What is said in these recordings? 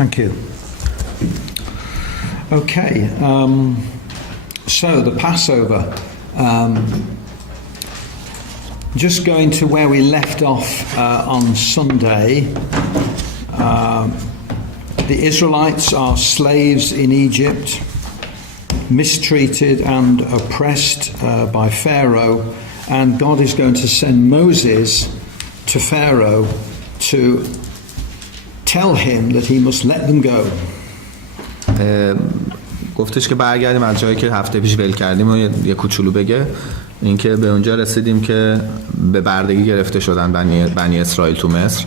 Thank you. Okay, so the Passover. Just going to where we left off on Sunday. The Israelites are slaves in Egypt, mistreated and oppressed by Pharaoh, and God is going to send Moses to Pharaoh to tell him that he must let them go. گفتش که برگردیم از جایی که هفته پیش ول کردیم و یه کوچولو بگه اینکه به اونجا رسیدیم که به بردگی گرفته شدن بنی اسرائیل تو مصر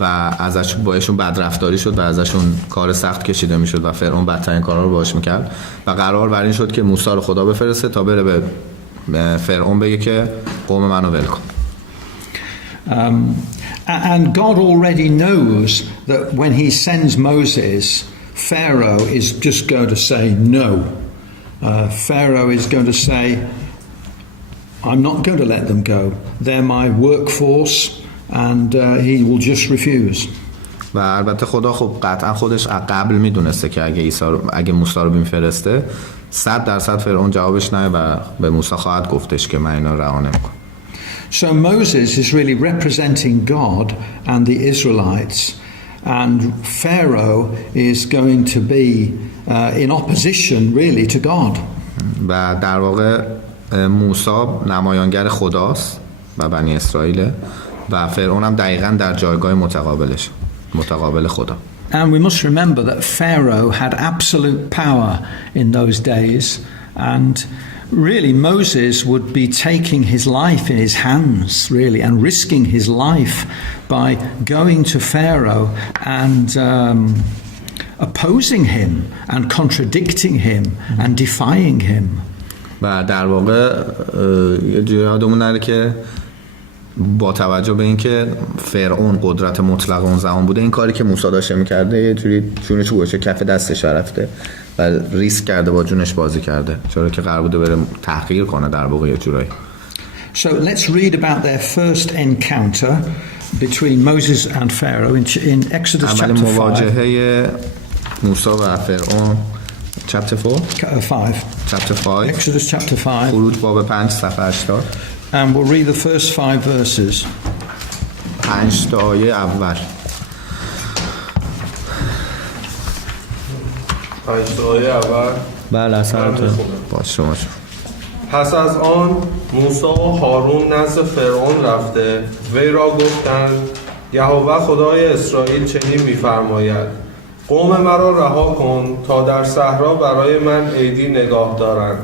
و ازش بایشون بدرفتاری شد و ازشون کار سخت کشیده میشد و فرعون بدترین کارا رو باهاش میکرد و قرار بر این شد که موسی رو خدا بفرسته تا بره به فرعون بگه که قوم منو ول کن. And God already knows that when he sends Moses, Pharaoh is just going to say no. Pharaoh is going to say, I'm not going to let them go. They're my workforce, and he will just refuse. و البته خدا خب قطعا خودش قبل میدونسته که اگه موسی رو میفرسته 100% فرعون جوابش نه و به موسی خواهد گفتش که من اینا رها نمیکنم. So Moses is really representing God and the Israelites, and Pharaoh is going to be in opposition really to God. و در واقع موسی نمایانگر خداست و بنی اسرائیل و فرعون هم دقیقاً در جایگاه متقابل خدا. And we must remember that Pharaoh had absolute power in those days, and really Moses would be taking his life in his hands really and risking his life by going to Pharaoh and opposing him and contradicting him and defying him. و در واقع یادمون نره که با توجه به اینکه فرعون قدرت مطلق اون زمان بوده این کاری که موسی داشته می‌کرده یه جوری جونش گوشه کف دستش رفته و ریسک کرده با جونش بازی کرده چرا که قرار بوده بره تحقیر کنه در واقع یه جورایی. So let's read about their first encounter between Moses and Pharaoh in Exodus chapter 5. مواجهه موسی و فرعون chapter 4 chapter 5 Exodus chapter 5 خروج باب 5 صفحه 80. And we'll read the first 5 verses. 5 تا آیه اول. 5 تا آیه اول. بله اصلا باشه. پس از آن موسی و هارون نزد فرعون رفته وی را گفتند یهوه خدای اسرائیل چنین می‌فرماید قوم مرا رها کن تا در صحرا برای من عیدی نگاه دارند.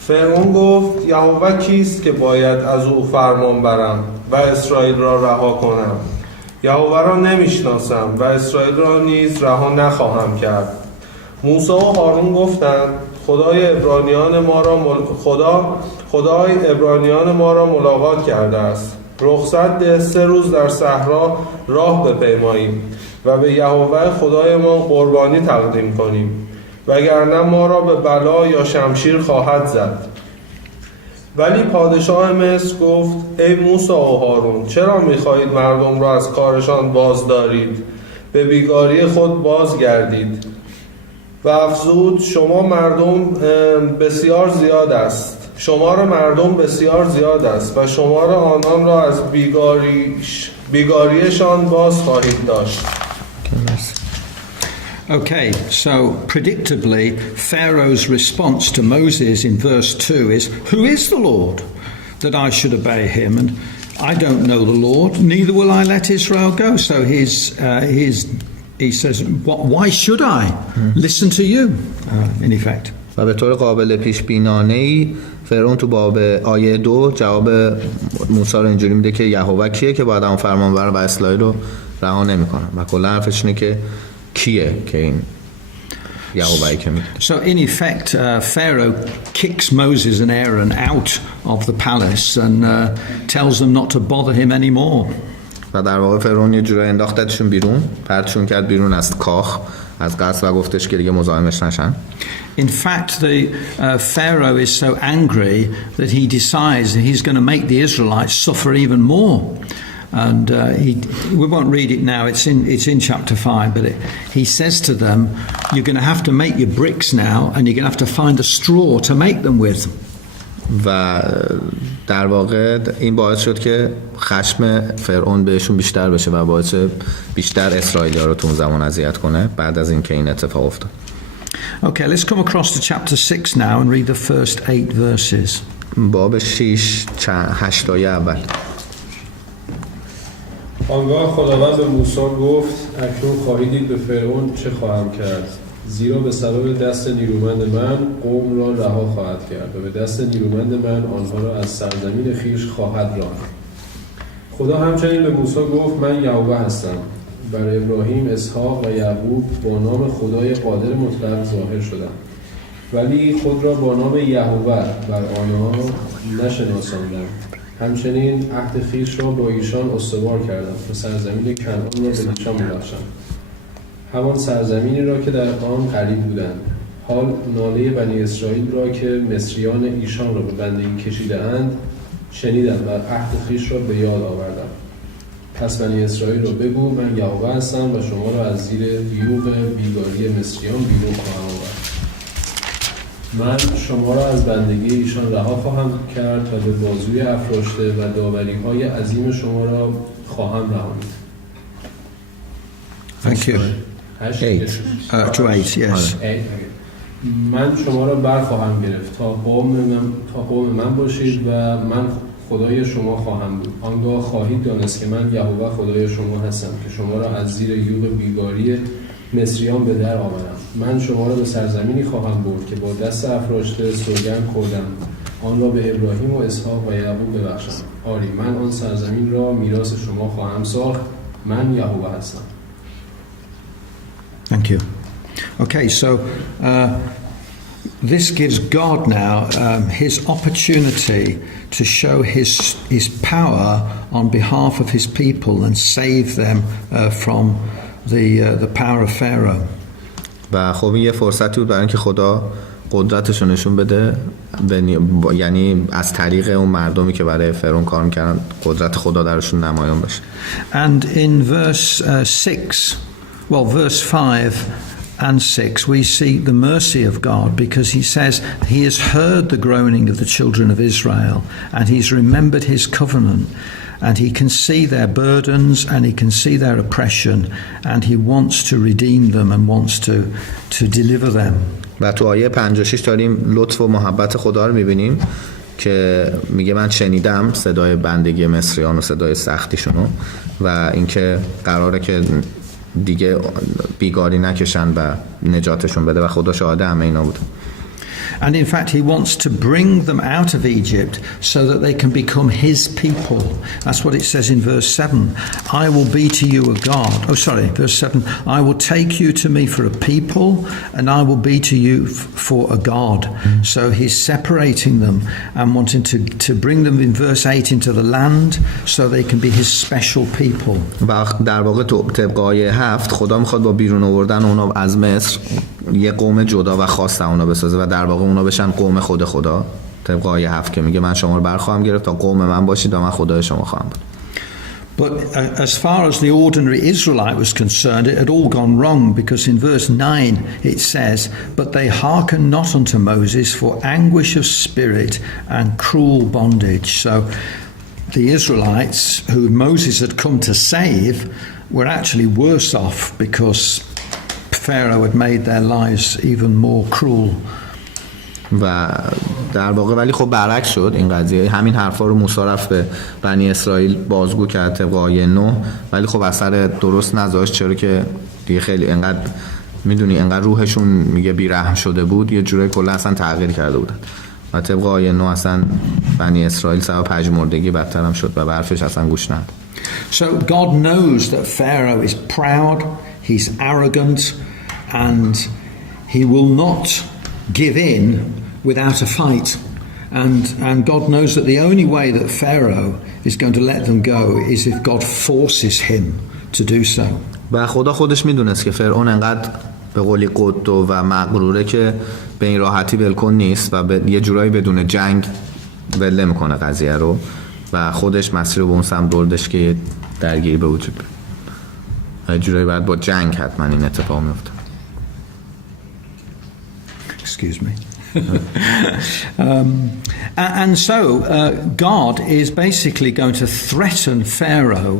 فرعون گفت یهوه کیست که باید از او فرمان برم و اسرائیل را رها کنم؟ یهوه را نمیشناسم و اسرائیل را نیز رها نخواهم کرد. موسی و هارون گفتند خدای عبرانیان ما را ملاقات کرده است. رخصت ده 3 روز در صحرا راه بپیماییم و به یهوه خدایمان قربانی تقدیم کنیم وگرنه ما را به بلا یا شمشیر خواهد زد. ولی پادشاه مصر گفت ای موسی و هارون چرا می‌خواهید مردم را از کارشان باز دارید؟ به بیگاری خود بازگردید. و افزود شمار مردم بسیار زیاد است و شمار آنان را از بیگاریشان باز خواهید داشت. Okay, so predictably, Pharaoh's response to Moses in verse 2 is, who is the Lord that I should obey him? And I don't know the Lord, neither will I let Israel go. So he says, why should I listen to you, in effect? و به طور قابل پیش بینانه‌ای فرعون تو باب آیه 2 جواب موسی رو اینجوری میده که یهوه کیه که باید اون فرمان بره و اسرائیل رو رها نمی‌کنه و کلا حرفش اینه که کیه که این یهوه‌ای که میگه. So in effect Pharaoh kicks Moses and Aaron out of the palace and tells them not to bother him anymore. و در واقع فرعون یه جورایی انداختشون بیرون، پرتشون کرد بیرون از کاخ، از قصر و گفتش که دیگه مزاحمش نشن. In fact, the Pharaoh is so angry that he decides that he's going to make the Israelites suffer even more And we won't read it now. It's in chapter 5. But he says to them, "You're going to have to make your bricks now, and you're going to have to find a straw to make them with." و در واقع این باعث شد که خشم فرعون بهشون بیشتر بشه و باعث بیشتر اسرائیلی‌ها رو تو اون زمان اذیت کنه بعد از اینکه این اتفاق افتاد. Okay, let's come across to chapter 6 now and read the first 8 verses. باب 6 8 آیه اول. آنگاه خداوند به موسی گفت اکنون خواهید دید به فرعون چه خواهم کرد، زیرا به سبب دست نیرومند من قوم را رها خواهد کرد و به دست نیرومند من آنها را از سرزمین خویش خواهد راند. خدا همچنین به موسی گفت من یهوه هستم، بر ابراهیم، اسحاق و یعقوب با نام خدای قادر مطلق ظاهر شدم، ولی خود را با نام یهوه بر آنها نشناساندم. همچنین عهد خویش را با ایشان استوار کردم و سرزمین کنعان را به ایشان می‌بخشم، همان سرزمینی را که در آن غریب بودند. حال ناله بنی اسرائیل را که مصریان ایشان را به بندگی کشیده‌اند شنیدم و عهد خویش را به یاد آوردم. پس بنی اسرائیل را بگو من یهوه هستم و شما را از زیر یوغ بیگاری مصریان بیرون خواهم آورد. من شما را از بندگی ایشان رها خواهم کرد و به بازوی افراشته و داوری‌های عظیم شما را خواهم رهانید. Thank you. 8 to 8, yes. من شما را برخواهم گرفت تا قوم من باشید و من خدای شما خواهم بود. آنگاه خواهید دانست که من یهوه خدای شما هستم که شما را از زیر یوغ بیگاری مصریان به در آمدم. من شما را به سرزمینی خواهم برد که با دست افراشته سوگند خوردم آن را به ابراهیم و اسحاق و یعقوب ببخشم. آری من آن سرزمین را میراث شما خواهم ساخت. من یهوه هستم. Thank you. Okay, so this gives God now his opportunity to show his power on behalf of his people and save them from the power of Pharaoh. و خب این یه فرصتی بود برای اینکه خدا قدرتش رو نشون بده، یعنی از طریق اون مردمی که برای فرعون کار می‌کردن قدرت خدا درشون نمایان بشه. And in verse verse 5 and 6, we see the mercy of God because he says he has heard the groaning of the children of Israel and he's remembered his covenant and he can see their burdens and he can see their oppression and he wants to redeem them and wants to deliver them. و تو آیه 56 داریم لطف و محبت خدا رو می‌بینیم که میگه من شنیدم صدای بندگی مصریان و صدای سختیشونو و اینکه قراره که دیگه بیگاری نکشن و نجاتشون بده و خدا شاهد همه اینا بود. And in fact, he wants to bring them out of Egypt so that they can become his people. That's what it says in verse 7. I will be to you a God. Verse 7. I will take you to me for a people and I will be to you for a God. So he's separating them and wanting to bring them in verse 8 into the land so they can be his special people. و در واقع طبق آیه 7 خدا میخواد با بیرون آوردن اونا از مصر یه قوم جدا و خاص اونا بسازه و در واقع اونا بشن قوم خدا طبق آیه 7 که میگه من شما رو برخواهم گرفت تا قوم من باشید و من خدای شما خواهم بود. But as far as the ordinary Israelite was concerned, it had all gone wrong because in verse 9 it says, "But they hearkened not unto Moses for anguish of spirit and cruel bondage." So the Israelites who Moses had come to save were actually worse off because Pharaoh had made their lives even more cruel. و در واقع ولی خب برعکس شد این قضیه. همین حرفا رو موسی رفت به بنی اسرائیل بازگو کرد طبق آیه 9 ولی خب اثر درست نذاشت، چرا که دیگه خیلی انقدر میدونی انقدر روحشون میگه بیرحم شده بود یه جوری کلا اصلا تغییر کرده بودن و طبق آیه 9 اصلا بنی اسرائیل سبب پژمردگی بدتر هم شد و به حرفش اصلا گوش نداد. So God knows that Pharaoh is proud, he's arrogant and he will not give in without a fight. And God knows that the only way that Pharaoh is going to let them go is if God forces him to do so. و خدا خودش میدونست که فرعون انقدر به قولی قدو و مغروره که به این راحتی ولکن نیست و یه جورایی بدون جنگ ول نمیکنه قضیه رو و خودش مسیر رو به اون سمت بردش که درگیری به وجود بیاد. جورایی باید با جنگ حتما این اتفاق میفته. Excuse me. And so God is basically going to threaten Pharaoh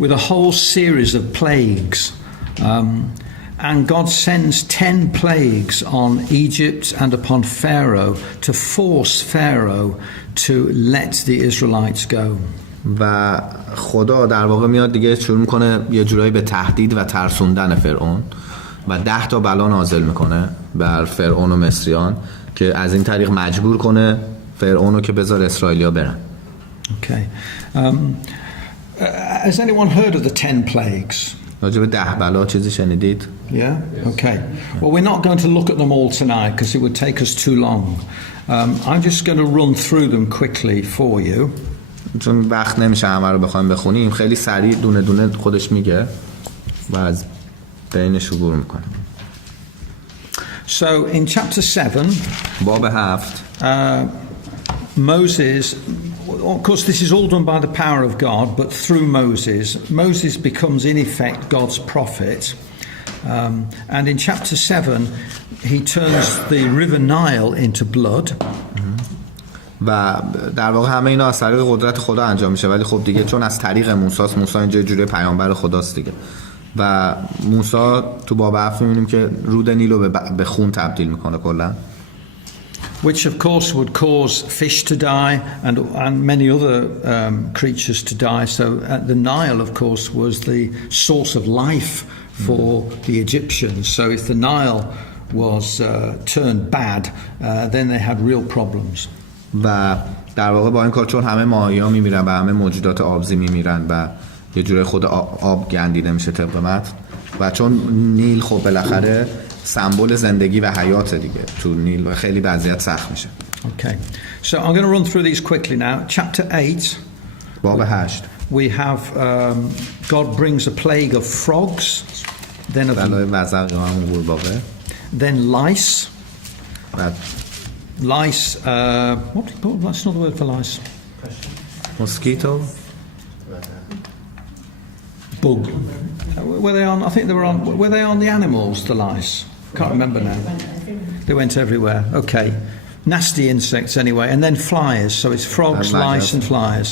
with a whole series of plagues. And God sends 10 plagues on Egypt and upon Pharaoh to force Pharaoh to let the Israelites go. و خدا در واقع میاد دیگه شروع میکنه یه جورایی به تهدید و ترسوندن فرعون و 10 تا بلا نازل میکنه بر فرعون و مصریان که از این طریق مجبور کنه فرعون رو که بذار اسرائیلیا برن. Okay. Has anyone heard of the 10 plagues? راجع به 10 بلا چیزی شنیدید؟ Yeah? Okay. Well, we're not going to look at them all tonight because it would take us too long. I'm just going to run through them quickly for you. چون وقت نمیشه همه رو بخوایم بخونیم، خیلی سریع دونه دونه خودش میگه و از بینش عبور میکنه. So in chapter 7, باب 7 Moses, of course this is all done by the power of God, but through Moses becomes in effect God's prophet. And in chapter 7 he turns the river Nile into blood. و در واقع همه اینا از طریق قدرت خدا انجام میشه، ولی خب دیگه چون از طریق موسی اینجا جوری پیامبر خداست دیگه و موسی تو باب 7 می‌بینیم که رود نیل رو به خون تبدیل میکنه کلا. Which of course would cause fish to die and many other creatures to die. So the Nile of course was the source of life for the Egyptians. So if the Nile was turned bad, then they had real problems. و در واقع با این کار چون همه ماهی‌ها میمیرن و همه موجودات آبزی میمیرن و یه جوری خود آب گندیده میشه طبق متن و چون نیل خب بالاخره سمبل زندگی و حیات دیگه تو نیل و خیلی وضعیت سخت میشه. Okay. So I'm going to run through these quickly now. Chapter 8. باب 8. We have God brings a plague of frogs, then of بلای وزغ یا همون قورباغه. Then lice. Lice, that's not the word for lice. Mosquito. Bug. Were they on? I think they were on. Were they on the animals? The lice. Can't remember now. They went everywhere. Okay, nasty insects anyway, and then flies. So it's frogs, lice, and flies.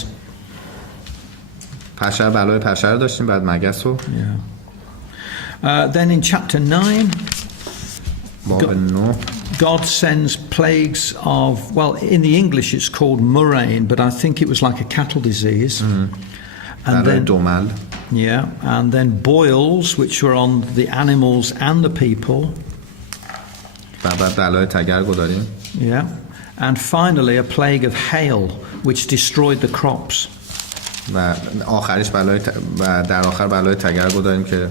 پشر بلای پشر داشتیم بعد مگس رو. Yeah. Then in chapter 9. باب 9. God sends plagues of, well, in the English it's called murrain, but I think it was like a cattle disease. And then دومل. Yeah, and then boils, which were on the animals and the people. و بعد بلای تگرگ داریم. Yeah, and finally a plague of hail, which destroyed the crops. و آخرش و در آخر بلای تگرگ داریم که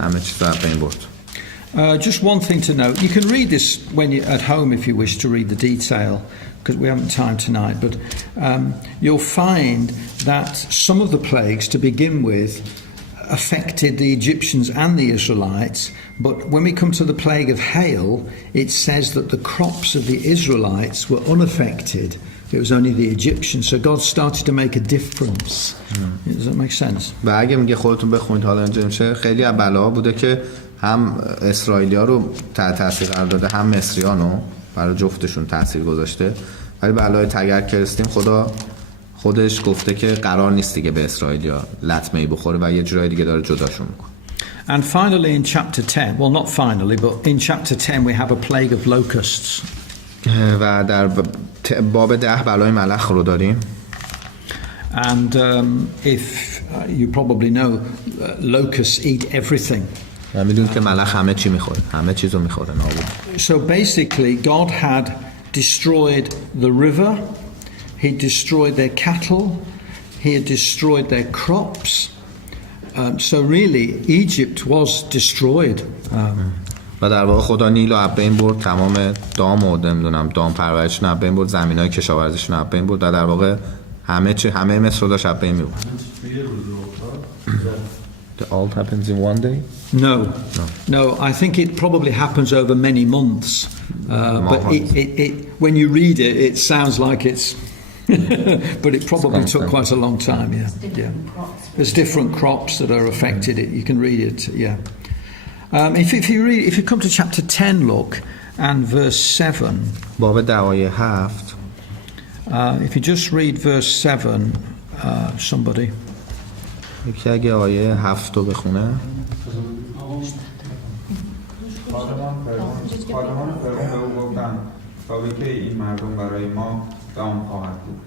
همه چیز رو از بین برد. Just one thing to note, you can read this when you're at home if you wish to read the detail, because we haven't time tonight, but you'll find that some of the plagues to begin with affected the Egyptians and the Israelites, but when we come to the plague of hail, it says that the crops of the Israelites were unaffected. It was only the Egyptians, so God started to make a difference. Does that make sense? و اگه میگه خودتون بخونید حالا اینجا میشه خیلی از بلاها بوده که هم اسرائیلیا رو تحت تاثیر قرار داده هم مصریانو برای جفتشون تاثیر گذاشته، ولی بلای تگرگ که رسیدیم خدا خودش گفته که قرار نیست دیگه به اسرائیلیا لطمه‌ای بخوره و یه جورای دیگه داره جداشون میکنه. And finally in chapter 10, well not finally, but in chapter 10 we have a plague of locusts. و در باب 10 بلای ملخ رو داریم. And if you probably know, locusts eat everything. و میدونید که ملخ همه چی میخوره، همه چیزو میخوره نابود. So basically God had destroyed the river, he destroyed their cattle, he had destroyed their crops. So really Egypt was destroyed. و در واقع خدا نیل رو از بین برد، تمام دام و نمیدونم دام پرورششون از بین برد، زمینای کشاورزیشون از بین برد و در واقع همه مصر رو داشت از بین می‌برد. It all happens in one day? No. I think it probably happens over many months. But it when you read it, it sounds like it's But it probably took quite a long time, yeah. Crops. There's different crops that are affected. You can read it, yeah. If you come to chapter 10, look, and verse 7. باب 10 آیه 7. If you just read verse 7, somebody. یکی اگه آیه 7 رو بخونه. پادمان فرعون به او گفتند تا به کی این مردم برای ما دام خواهد بود.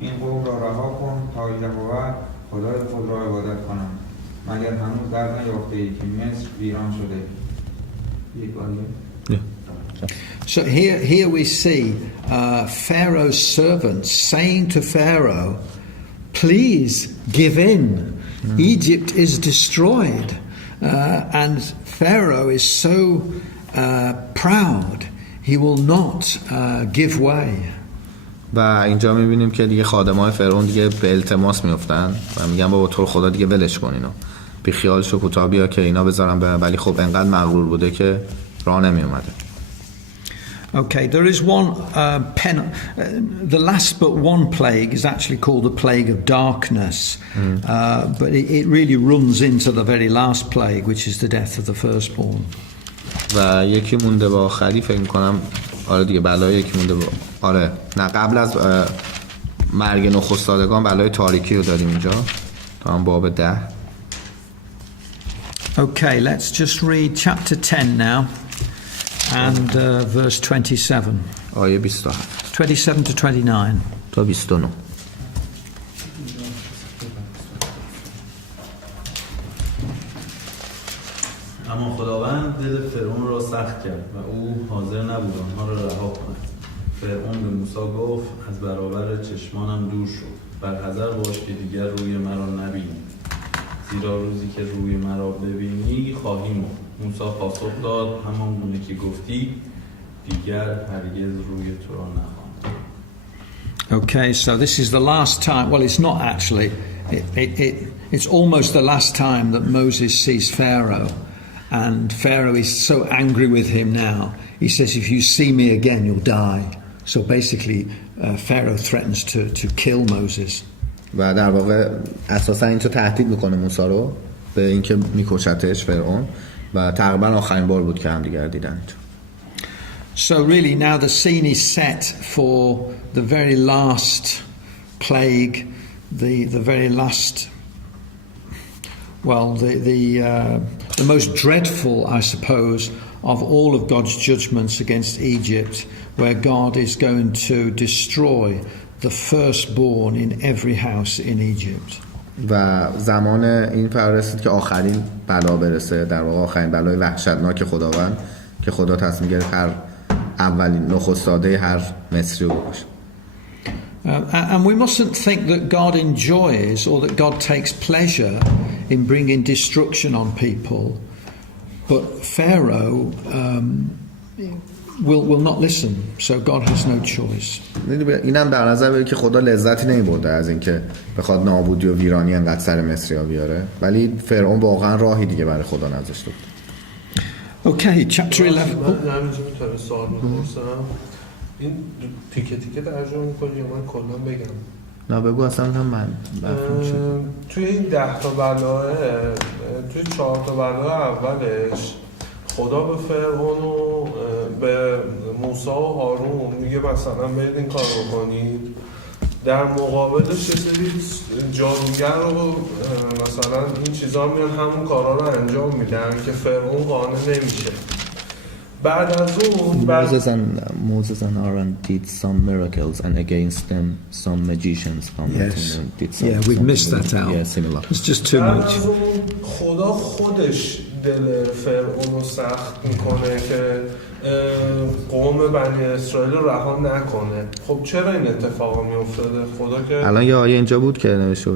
این قوم را رها کن تا یهوه خدای خود را عبادت کنند. مگر هنوز در نیافته ای که مصر ویران شده. یک آیه. So here we see Pharaoh's servants saying to Pharaoh, please give in. Egypt is destroyed. And Pharaoh is so proud, he will not give way. و اینجا میبینیم که دیگه خادمای فرعون دیگه به التماس میفتن و میگن بابا تو خدا دیگه ولش کن اینو. بی خیالشو کوتاه بیا که اینا بذارن برن، ولی خب انقدر مغرور بوده که راه نمی اومده. Okay, there is one the last but one plague is actually called the plague of darkness, but it really runs into the very last plague, which is the death of the firstborn. و یکی مونده با آخری فکر می‌کنم. آره دیگه بلای یکی مونده با آره نه قبل از مرگ نخستادگان بلای تاریکی رو داریم اینجا تا هم باب 10. Okay, let's just read chapter 10 now and verse 27. آیه 27 27 to 29. تا 29. اما خداوند دل فرعون را سخت کرد و او حاضر نبود آنها را رها کند. فرعون به موسی گفت از برابر چشمانم دور شد. برحذر باش که دیگر روی مرا نبینی، زیرا روزی که روی مرا ببینی خواهی مرد. موسی پاسخ داد همان گونه که گفتی، دیگر هرگز روی تو را نخواهم. Okay, so this is the last time. Well, it's not actually. It's almost the last time that Moses sees Pharaoh, and Pharaoh is so angry with him now. He says, "If you see me again, you'll die." So basically, Pharaoh threatens to kill Moses. و در واقع اساسا اینجا تهدید میکنه موسی رو به اینکه میکشتش فرعون و تقریبا آخرین بار بود که هم دیگر دیدن. So really now the scene is set for the very last plague, the very last, well, the most dreadful, I suppose, of all of God's judgments against Egypt, where God is going to destroy the firstborn in every house in Egypt. و زمان این فرا رسید که آخرین بلا برسه، در واقع آخرین بلای وحشتناک خداوند که خدا تصمیم گرفت هر اولین نخستاده هر مصری رو بکشه. And we mustn't think that God enjoys or that God takes pleasure in bringing destruction on people, but Pharaoh will not listen, so God has no choice. اینم در نظر بگیر که خدا لذتی نمی‌برده از اینکه بخواد نابودی و ویرانی انقدر سر مصری‌ها بیاره، ولی فرعون واقعا راهی دیگه برای خدا نذاشته. Okay, chapter 11. من همینجا میتونم سوال بپرسم. این تیکه تیکه ترجمه می‌کنی یا من کلا بگم؟ نه بگو اصلا من توی این 10 تا بلاه، توی 4 تا بلاه اولش خدا به فرعون و به موسی و هارون میگه مثلا برید این کار بکنید، در مقابلش یه سری جادوگر رو مثلا این چیزا میان همون کارا رو انجام میدن که فرعون قانع نمیشه. بعد از اون Moses and Aaron did some miracles and against them some magicians come Yes. and did some. Yeah, we've missed that out. Yeah, similar. It's just too بعد much. از اون خدا خودش دل فرعون رو سخت میکنه که قوم بنی اسرائیل رو رها نکنه. خب چرا این اتفاق میافتاده؟ خدا که الان یه آیه اینجا بود که نوشته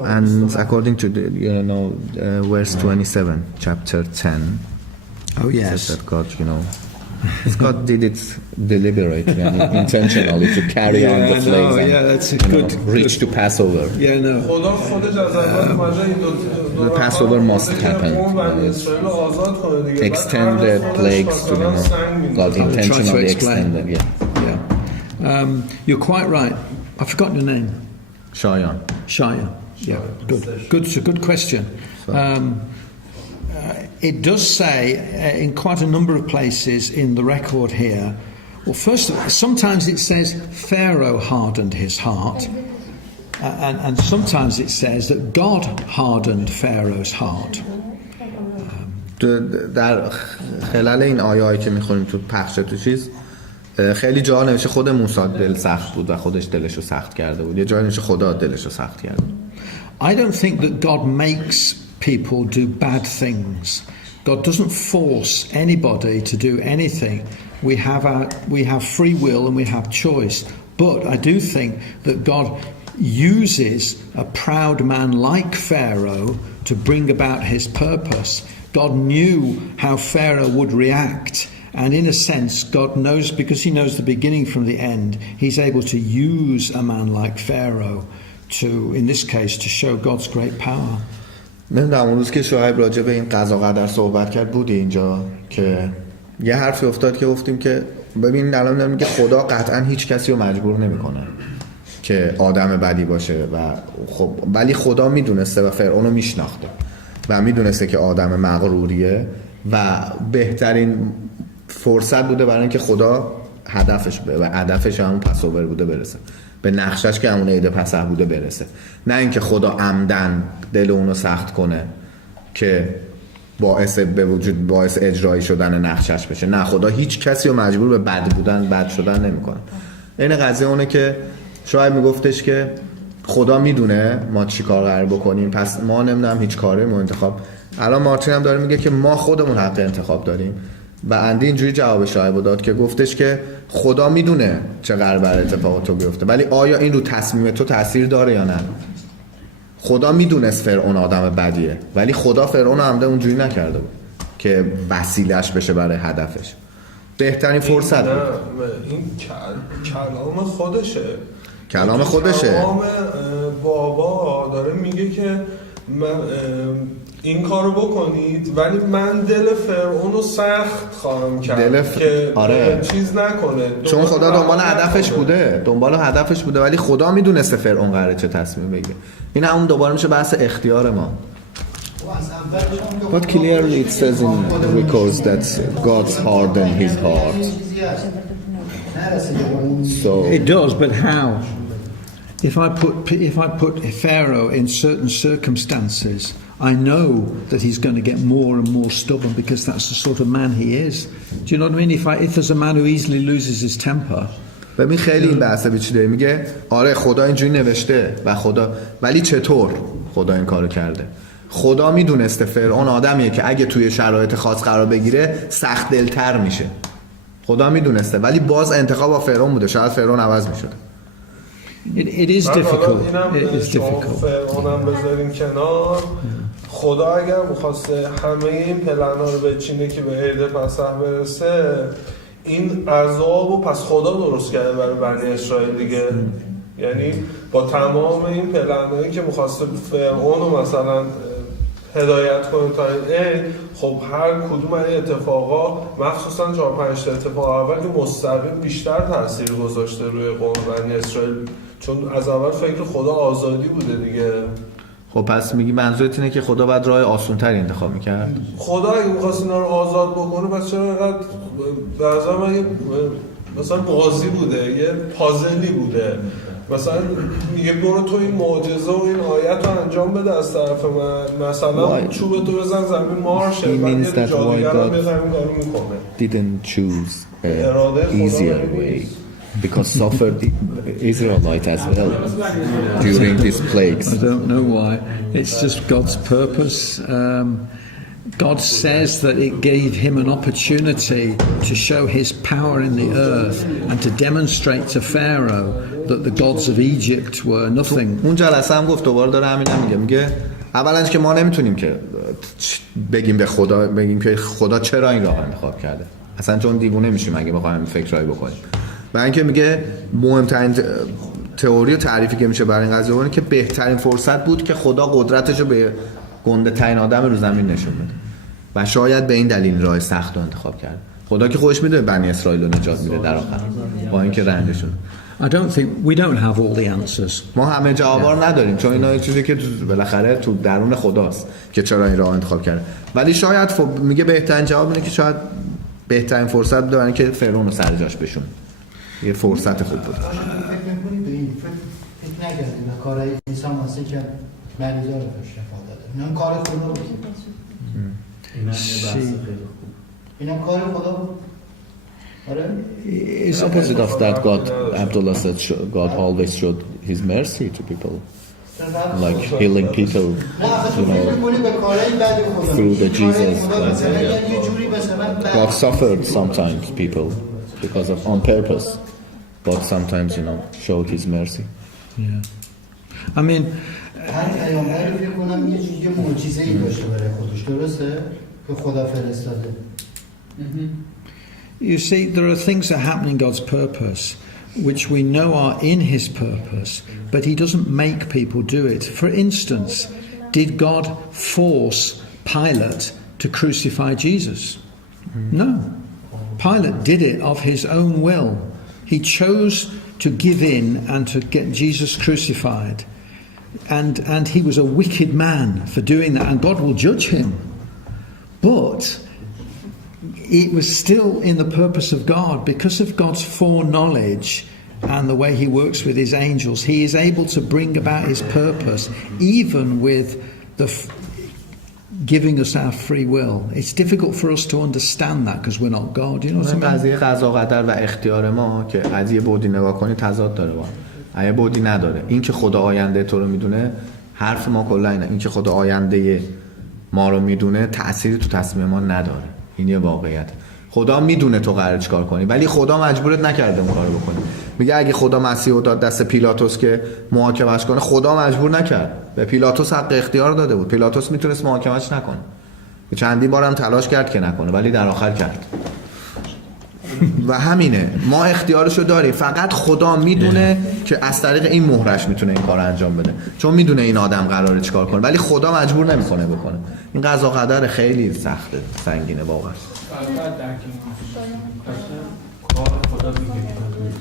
and according to the, verse 27 chapter 10 Oh says yes. that God, God did it deliberately and intentionally to carry on the plagues and that's a good reach to Passover. Yeah, no. خدا خودش از اول اومده این دو The Passover must happen. Extended plagues to God Try to intentionally explain. extended. Yeah. You're quite right. I've forgotten your name. شایان. Shaya. Yeah, good. It's a good question. It does say in quite a number of places in the record here. Well, first of all, sometimes it says Pharaoh hardened his heart, and sometimes it says that God hardened Pharaoh's heart. در خلال این آیه‌ای که می‌خونیم تو پخش تو چیز خیلی جا نوشته خود موسی دل سخت بود و خودش دلشو سخت کرده بود. یه جایی نوشته خدا دلشو سخت کرده. I don't think that God makes people do bad things. God doesn't force anybody to do anything. We have free will and we have choice. But I do think that God uses a proud man like Pharaoh to bring about his purpose. God knew how Pharaoh would react, and in a sense God knows, because he knows the beginning from the end, he's able to use a man like Pharaoh to, in this case, to show God's great power. نمیدونم اون روز که شعیب راجع به این قضا قدر صحبت کرد بودی اینجا که یه حرفی افتاد که گفتیم که ببین الان میگه خدا قطعا هیچ کسی رو مجبور نمیکنه که آدم بدی باشه و خب ولی خدا میدونسته و فرعون رو میشناخته و میدونسته که آدم مغروریه و بهترین فرصت بوده برای اینکه خدا هدفش بوده و هدفش همون پسوور بوده برسه به نقشش که همون عید پسح بوده برسه، نه اینکه خدا عمدن دل اونو سخت کنه که باعث اجرایی شدن نقشش بشه. نه، خدا هیچ کسی رو مجبور به بد شدن نمیکنه. این قضیه اونه که شاید میگفتش که خدا میدونه ما چی کار قرار بکنیم، پس ما نمیدونم هیچ کاری ما انتخاب. الان مارتین هم داره میگه که ما خودمون حق انتخاب داریم و اندی اینجوری جواب شایب داد که گفتش که خدا میدونه چه قرار بر اتفاق تو بیفته، ولی آیا این رو تصمیم تو تاثیر داره یا نه؟ خدا میدونست فرعون آدم بدیه، ولی خدا فرعون عمده اونجوری نکرده بود که وسیلهش بشه برای هدفش. بهترین فرصت بود. این کلام خودشه. کلام بابا داره میگه که من این کارو بکنید ولی من دل فرعون رو سخت خواهم کرد که آره. چیز نکنه، چون خدا دنبال هدفش بوده ولی خدا میدونسته فرعون قراره چه تصمیم بگیره. این همون دوباره میشه بحث اختیار ما. But clearly it says in the records that God's hardened his heart. So it does, but how? If I put Pharaoh in certain circumstances, I know that he's going to get more and more stubborn because that's the sort of man he is. Do you know what I mean? If there's a man who easily loses his temper. ببین خیلی این بحثه پیچیده. میگه آره خدا اینجوری نوشته و خدا، ولی چطور خدا این کارو کرده؟ خدا میدونسته فرعون آدمیه که اگه توی شرایط خاص قرار بگیره سخت دلتر میشه. خدا میدونسته ولی باز انتخاب با فرعون بوده. شاید فرعون عوض میشده. It is difficult. It is difficult. فرعونم بذاریم کنار. خدا اگر می‌خواسته همه این پلن‌ها رو بچینه که به عید پسح برسه، این عذابو پس خدا درست کرده برای بنی اسرائیل دیگه. یعنی با تمام این پلن‌هایی که می‌خواسته فرعون رو مثلا هدایت کنه تا این خب هر کدوم این اتفاقا مخصوصا 4-5 تا اتفاق اول که مستقیم بیشتر تاثیر گذاشته روی قوم بنی اسرائیل، چون از اول فکر خدا آزادی بوده دیگه. خب پس میگی منظورت اینه که خدا باید راه آسان‌تری انتخاب می‌کرد؟ خدا اگه می‌خواست اینا رو آزاد بکنه پس چرا اینقدر بعضا مثلا بازی بوده، یه پازلی بوده، مثلا میگه برو تو این معجزه و این آیت رو انجام بده از طرف من، مثلا چوب تو بزن زمین مارشه، بعد یه جادوگر رو به زمین کارو میکنه. Didn't choose easier way because suffered the Israelite as well during these plagues. I don't know why. It's just God's purpose. God says that it gave him an opportunity to show his power in the earth and to demonstrate to Pharaoh that the gods of Egypt were nothing. اون جلسه هم گفت دوباره داره همین میگه اولا که ما نمیتونیم که بگیم که خدا چرا این راه انتخاب کرده، اصلا چون دیوونه میشیم اگه بخوایم فکرایی بکنیم. و اینکه میگه مهمترین تئوری و تعریفی که میشه برای این قضیه اونه که بهترین فرصت بود که خدا قدرتشو به گنده ترین آدم رو زمین نشون بده و شاید به این دلیل راه سخت رو انتخاب کرد. خدا که خودش میدونه بنی اسرائیل رو نجات میده در آخر با اینکه رنجشون. I don't think we don't have all the answers. ما همه جوابا رو نداریم چون اینا یه چیزی که بالاخره تو درون خداست که چرا این راه انتخاب کرده. ولی شاید میگه بهترین جواب اینه که شاید بهترین فرصت دارن که فرعون رو سر جاش بشون. یه فرصت خوب بود. فکر می‌کنید به این فکر نکردید و کارهای انسان واسه که مریضا رو شفا داده. اینا کار خدا بود. اینا یه بحث خیلی خوب. اینا کار خدا بود. It's opposite of that. Abdullah said God always showed His mercy to people, like healing people, you know, through the Jesus. God suffered sometimes people because of on purpose, but sometimes showed His mercy. Yeah, I mean. هر پیامبری فکر کنم یه چیزی معجزه‌ای داشته برای خودش درسته که خدا فرستاده. You see, there are things that happen in God's purpose which we know are in His purpose, but He doesn't make people do it. For instance, did God force Pilate to crucify Jesus? No. Pilate did it of his own will. He chose to give in and to get Jesus crucified. And he was a wicked man for doing that, and God will judge him. But it was still in the purpose of God. Because of God's foreknowledge and the way He works with His angels, He is able to bring about His purpose even with the giving us our free will. It's difficult for us to understand that because we're not God. You know what I mean? قضیه قضا و قدر و اختیار ما که از یه بعدی نگاه کنی تضاد داره با هم. یه بعدی نداره. این که خدا آینده تو رو میدونه، حرف ما کلا اینه. این که خدا آینده ما رو میدونه تأثیری تو تصمیم ما نداره. این یه واقعیت. خدا میدونه تو قراره چیکار کنی ولی خدا مجبورت نکرده اون کارو بکنی. میگه اگه خدا مسیح رو داد دست پیلاطس که محاکمش کنه، خدا مجبور نکرد. به پیلاطس حق اختیار داده بود. پیلاطس میتونست محاکمش نکنه. چندین بارم تلاش کرد که نکنه ولی در آخر کرد. و همینه، ما اختیارشو داریم، فقط خدا میدونه که از طریق این مهرش میتونه این کار انجام بده، چون میدونه این آدم قراره چیکار کنه ولی خدا مجبور نمیکنه بکنه. این قضا قدر خیلی سخته، سنگینه واقعا.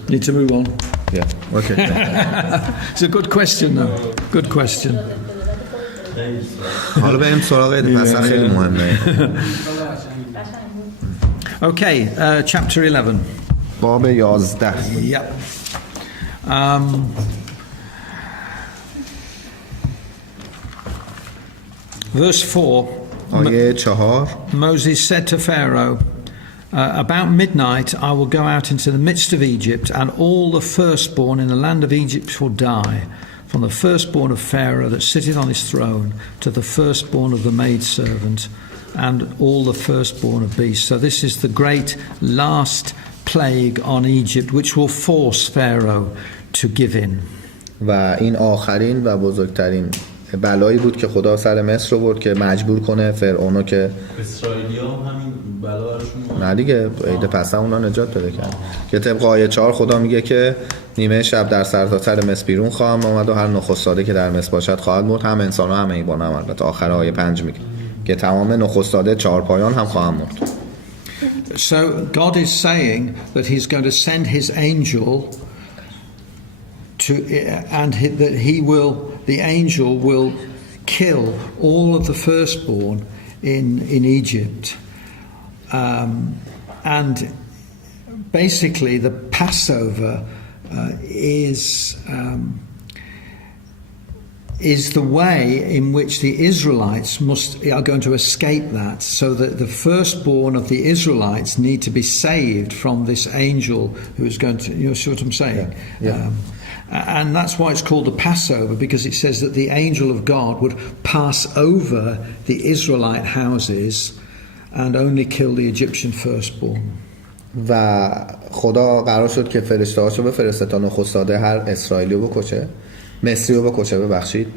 Need to move on. Yeah. Okay. It's a good question though. Good question. حالا بریم سراغ مثلا خیلی مهمه. Okay, chapter 11. باب 11. Yep. Verse 4. آیه 4. Moses said to Pharaoh, about midnight I will go out into the midst of Egypt, and all the firstborn in the land of Egypt will die, from the firstborn of Pharaoh that sitteth on his throne to the firstborn of the maidservant, and all the firstborn of beasts. So this is the great last plague on Egypt, which will force Pharaoh to give in. و این آخرین و بزرگترین بلایی بود که خدا سر مصر رو برد که مجبور کنه فرعونو که اسرائیلی‌ها همین بلاشون نه دیگه عید پسح اونا نجات پیدا کرد که طبق آیه 4 خدا میگه که نیمه شب در سرتاسر مصر بیرون خواهم آمد و هر نخستاده که در مصر باشد خواهد مرد، هم انسان هم حیوان هم. البته آخر آیه 5 میگه که تمام نخستاده چهارپایان هم خواهم مرد. So God is saying that He's going to send His angel to, and that the angel will kill all of the firstborn in Egypt, and basically the Passover is the way in which the Israelites are going to escape that, so that the firstborn of the Israelites need to be saved from this angel who is going to, you see what I'm saying? Yeah. And that's why it's called the Passover, because it says that the angel of God would pass over the Israelite houses and only kill the Egyptian firstborn. و خدا قرار شد که فرشته‌هاشو بفرسته تا نخستاده هر اسرائیلی رو بکشه، مصری رو بکشه ببخشید.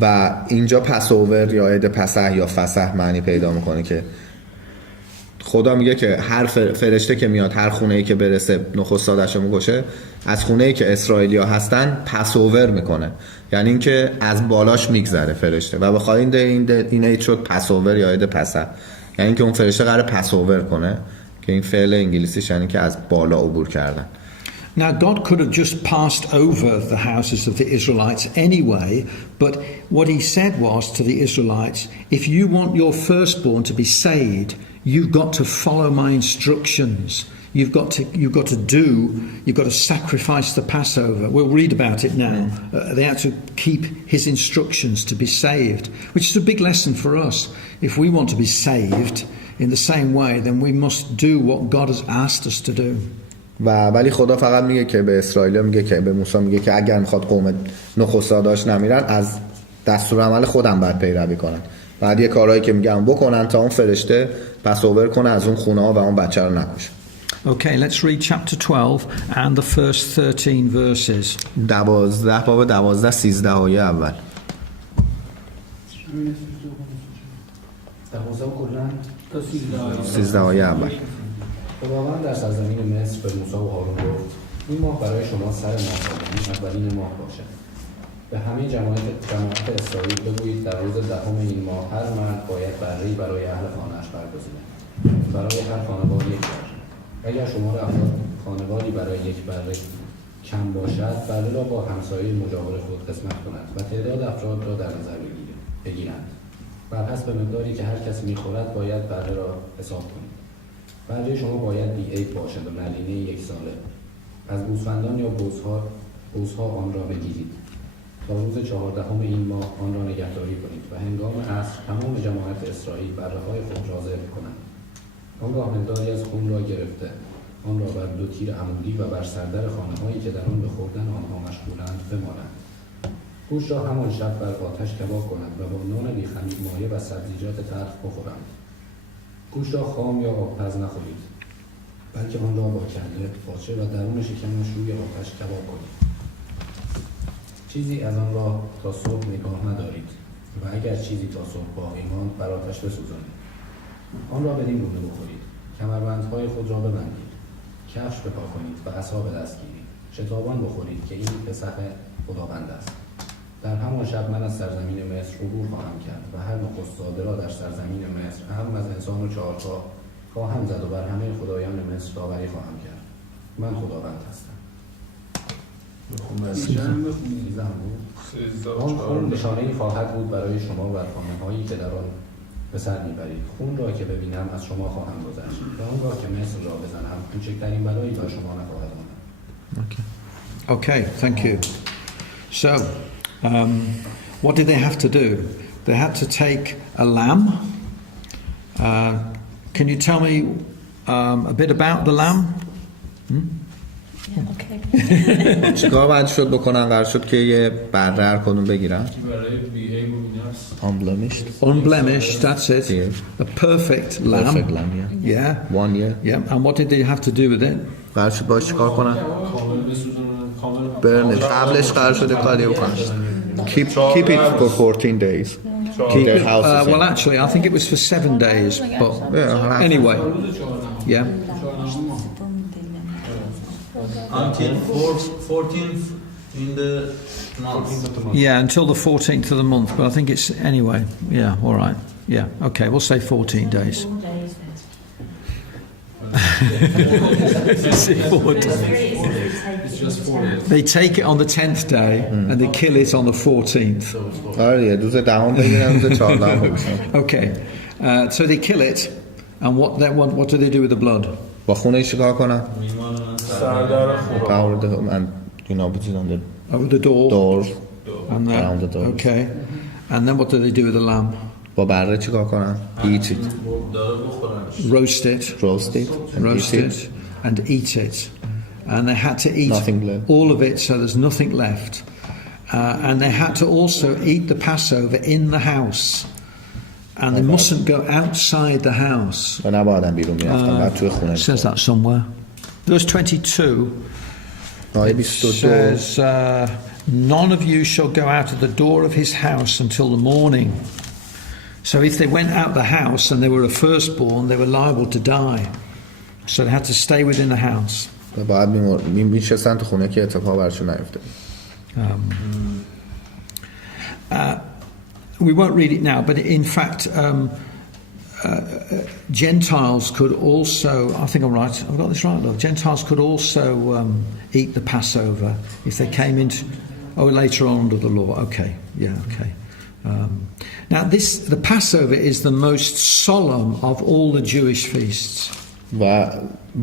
و اینجا پسوور یا عید پسح یا فسح معنی پیدا میکنه که خدا میگه که هر فرشته که میاد هر خونه‌ای که برسه نخستاده‌شو میکشه، از خونه‌ای که اسرائیلی‌ها هستن پسوور میکنه، یعنی اینکه از بالاش میگذره فرشته و بخاطر این عید شد پسوور یا عید پسح، یعنی اینکه اون فرشته قراره پسوور کنه که این فعل انگلیسیش یعنی که از بالا عبور کردن. Now, God could have just passed over the houses of the Israelites anyway, but what he said was to the Israelites, if you want your firstborn to be saved, you've got to follow my instructions. You've got to sacrifice the Passover. We'll read about it now. They had to keep his instructions to be saved, which is a big lesson for us. If we want to be saved in the same way, then we must do what God has asked us to do. ولی خدا فقط میگه که به اسرائیل میگه که به موسی میگه که اگر میخواد قوم نخستاداش نمیرن از دستور عمل خودم باید پیروی کنن. بعد یه کارهایی که میگم بکنن تا اون فرشته پسوور کنه از اون خونه ها و اون بچه رو نکشه. Okay, let's read chapter 12 and the first 13 verses. 12 باب 12 13 آیه اول. 13 آیه اول. خداوند در سرزمین مصر به موسی و هارون گفت این ماه برای شما سر ماه اولین ماه باشد. به همه جماعت اسرائیل بگویید در روز دهم این ماه هر مرد باید بره‌ای برای اهل خانه‌اش برگزیند. برای هر خانواده یک بره. اگر شمار افراد خانوادی برای یک بره کم باشد، بره را با همسایه مجاور خود قسمت کنند و تعداد افراد را در نظر بگیرند. بر حسب مقداری که هر کس می‌خورد باید بره را حساب کنید. بره شما باید بی‌عیب باشد و مدینه یک ساله. از گوسفندان یا بزها آن را بگیرید. تا روز 14 این ماه آن را نگهداری کنید و هنگام عصر تمام جماعت اسرائیل بره‌های خود را ذبح کنند. آنگاه مقداری از خون را گرفته آن را بر 2 تیر عمودی و بر سردر خانه‌هایی که در آن به خوردن آنها مشغولند بمالند. گوشت را همان شب بر آتش کباب کنند و با نان بی‌خمیر مایه و سبزیجات تلخ بخورند. گوشت را خام یا آبپز نخورید، بلکه آن را با کله پاچه و درون شکمش روی آتش کباب کنید. چیزی از آن را تا صبح نگاه ندارید و اگر چیزی تا صبح باقی ماند بر آتش بسوزانید. آن را بدین گونه بخورید. کمربندهای خود را ببندید، کفش بپا کنید و عصا به دست گیرید. شتابان بخورید که این پسخ خداوند است. در همان شب من از سرزمین مصر عبور خواهم کرد و هر نخست‌زاده را در سرزمین مصر هم از انسان و چهارپا خواهم زد و بر همه خدایان مصر داوری خواهم کرد. من خداوند هستم. آن خون نشانه‌ای خواهد بود برای شما و خانه‌هایی که در آن به سر میبرید. خون را که ببینم از شما خواهم گذشت و آنگاه که مصر را بزنم کوچکترین بلایی بر شما نخواهد آمد. Okay, thank you. So, what did they have to do? They had to take a lamb. Can you tell me a bit about the lamb? Yeah, okay. چیکار باید شد بکنن؟ قرار شد که یه بره هر کدوم بگیرن. Unblemished, that's it. A perfect lamb. Perfect lamb, yeah. Yeah. 1 year. Yeah, and what did they have to do with it? قرار شد باش چیکار کنن؟ برنش. قبلش قرار شده کاری بکنن. Keep it for 14 days. Keep their houses. Well, actually, I think it was for 7 days, but anyway, yeah. Until 14th in the month. Yeah, until the 14th of the month, but I think it's anyway. Yeah, all right. Yeah, okay, we'll say 14 days. They take it on the 10th day and they kill it on the 14th. آره روز دهم بگیرن روز 14 بگیرن. Okay, so they kill it, and what do they do with the blood? با خونش چیکار کنن؟ سردر خونه. And you know put it on the Over the door. And around the door. Okay, and then what do they do with the lamb? با بره چیکار کنن؟ Eat it. Roast it. Roast it. And Roast eat it and eat it. And they had to eat Nothing left. all of it, so there's nothing left. And they had to also eat the Passover in the house. And they mustn't go outside the house. و نبایدن بیرون میرفتن بعد توی خونه. It says that somewhere. Verse 22 آیه it 22 says, none of you shall go out of the door of his house until the morning. So if they went out the house and they were a firstborn, they were liable to die. So they had to stay within the house. و باید میشستن تو خونه که اتفاق برشون نیفته. We won't read it now, but in fact, Gentiles could also, I think I'm right, I've got this right, look. Gentiles could also eat the Passover if they came into, later on under the law. Okay, yeah, okay. Now the Passover is the most solemn of all the Jewish feasts. و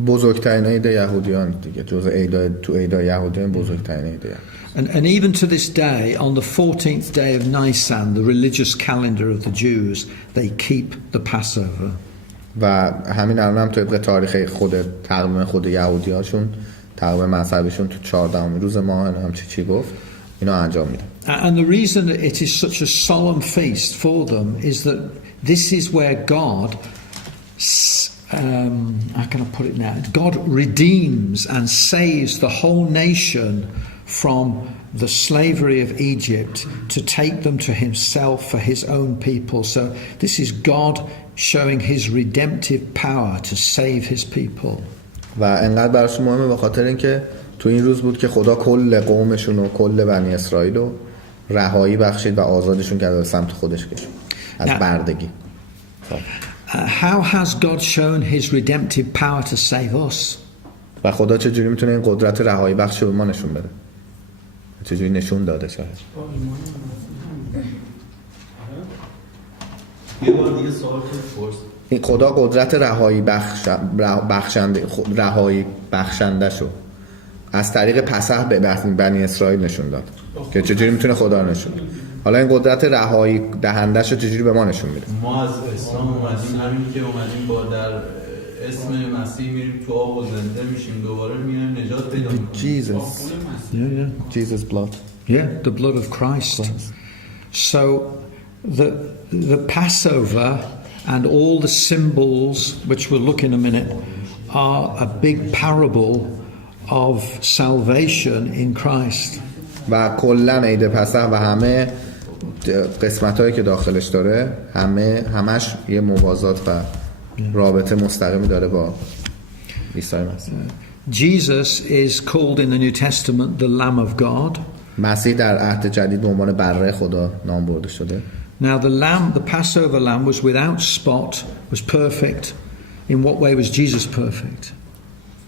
بزرگترین عید یهودیان دیگه، جزء عیدای یهودیان بزرگترین عیده. And even to this day, on the 14th day of Nisan, the religious calendar of the Jews, they keep the Passover. و همین الان هم طبق تاریخ تقویم خود یهودیاشون، تقویم مذهبیشون تو 14 روز ماه هم چی گفت اینا انجام میدن. And the reason that it is such a solemn feast for them is that this is where God, how can I put it now? God redeems and saves the whole nation from the slavery of Egypt to take them to himself for his own people. So this is God showing his redemptive power to save his people. و انقدر براشون مهمه به خاطر اینکه تو این روز بود که خدا کل قومشون و کل بنی اسرائیل رو رهایی بخشید و آزادشون کرد به سمت خودش کشید از بردگی. How has God shown his redemptive power to save us? و خدا چجوری میتونه این قدرت رهایی بخش رو به ما نشون بده؟ چجوری نشون داده شاید؟ یه بار دیگه سوال پرس. این خدا قدرت رهایی بخشنده شو از طریق پسح به بنی اسرائیل نشون داد که چجوری میتونه خدا نشون بده. حالا این قدرت رهایی دهنده شو چجوری به ما نشون میده؟ ما از اسلام اومدیم، همین که اومدیم با در اسم مسیح میریم تو آب و زنده میشیم، دوباره میایم نجات پیدا میکنیم. Jesus blood. Yeah, the blood of Christ. So the Passover and all the symbols, which we'll look in a minute, are a big parable of salvation in Christ. و کلا عید پسح و همه قسمت‌هایی که داخلش داره همش یه موازات و رابطه مستقیمی داره با عیسی مسیح. Jesus is called in the New Testament the Lamb of God. مسیح در عهد جدید به عنوان بره خدا نام برده شده. Now the Passover lamb was without spot, was perfect. In what way was Jesus perfect?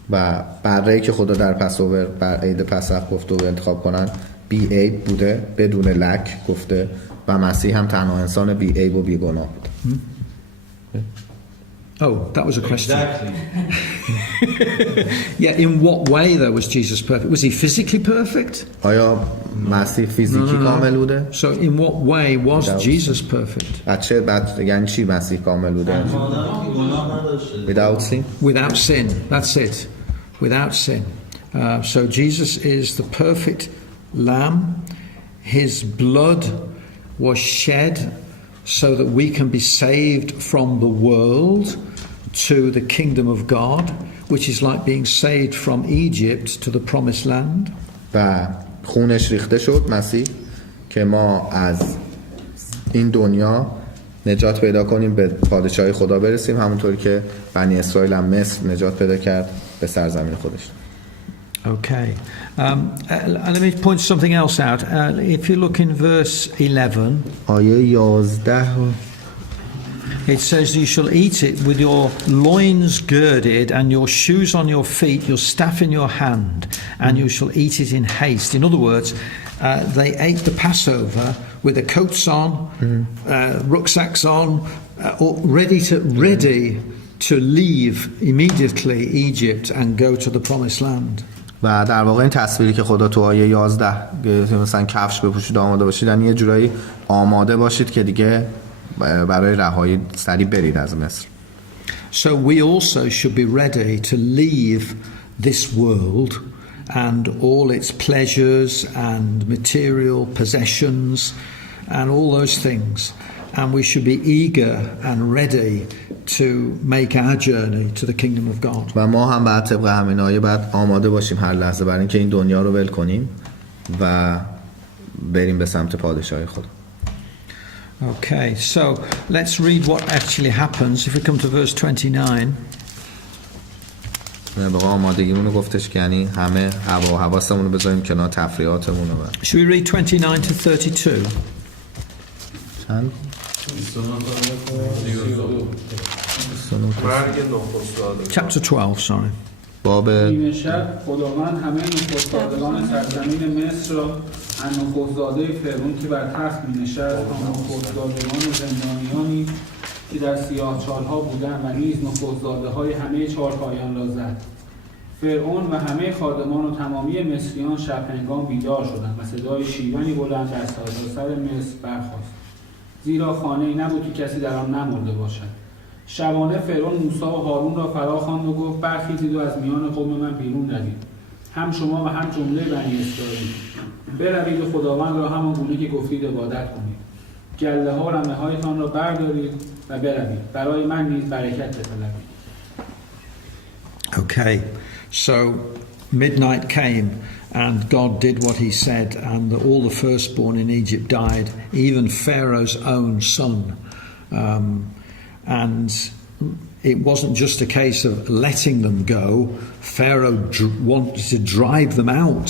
و بره‌ای که خدا در پسوور بر عید پسح گفته و انتخاب کنن بی عیب بوده، بدون لک گفته و مسیح هم تنها انسان بی عیب و بی گناه بود. Oh, that was a question. Exactly. Yeah, in what way though was Jesus perfect? Was he physically perfect? آیا مسیح فیزیکی کامل بوده؟ So in what way was Jesus perfect? یعنی چی مسیح کامل بوده؟ Without sin? Without sin, that's it. Without sin. So Jesus is the perfect lamb. His blood was shed so that we can be saved from the world to the kingdom of God, which is like being saved from Egypt to the promised land. و خونش ریخته شد مسیح که ما از این دنیا نجات پیدا کنیم به پادشاهی خدا برسیم، همونطوری که بنی اسرائیل هم مصر نجات پیدا کرد به سرزمین خودش. Okay. Let me point something else out. If you look in verse 11, آیه 11 it says, "You shall eat it with your loins girded and your shoes on your feet, your staff in your hand, and you shall eat it in haste." In other words, they ate the Passover with their coats on, rucksacks on, ready to leave immediately Egypt and go to the promised land. و در واقع این تصویری که خدا تو آیه 11 مثلا کفش بپوشید آماده باشید، یعنی یه جورایی آماده باشید که دیگه برای رهایی سریع برید از مصر. So we also should be ready to leave this world and all its pleasures and material possessions and all those things, and we should be eager and ready to make our journey to the kingdom of God. و ما هم بعد طبق همین آیه بعد آماده باشیم هر لحظه برای اینکه این دنیا رو ول کنیم و بریم به سمت پادشاهی خدا. Okay, so let's read what actually happens if we come to verse 29. به آمادگیمون رو گفتش که یعنی همه حواسمون رو بذاریم کنار تفریحاتمون رو. Should we read 29 to 32? چند؟ مرگ نخست زادگان. Chapter 12, sorry. باب نیمه شب خداوند همه نخستزادگان سرزمین مصر را از نخستزاده فرعون که بر تخت می‌نشست تا نخستزادگان زندانیانی که در سیاهچال‌ها بودند و نیز نخستزاده‌های همه چهارپایان را زد. فرعون و همه خادمان و تمامی مصریان شب هنگام بیدار شدند و صدای شیونی بلند در سراسر مصر برخاست، زیرا خانه‌ای نبود که کسی در آن نمرده باشد. شبانه فرعون موسی و هارون را فرا خواند و گفت برخیزید و از میان قوم من بیرون روید، هم شما و هم جمله بنی اسرائیل. بروید و خداوند را همان گونه که گفتید عبادت کنید. گله ها و رمه هایتان را بردارید و بروید، برای من نیز برکت بطلبید. Okay, so midnight came and God did what he said, and all the firstborn in Egypt died, even Pharaoh's own son. And it wasn't just a case of letting them go. Pharaoh wanted to drive them out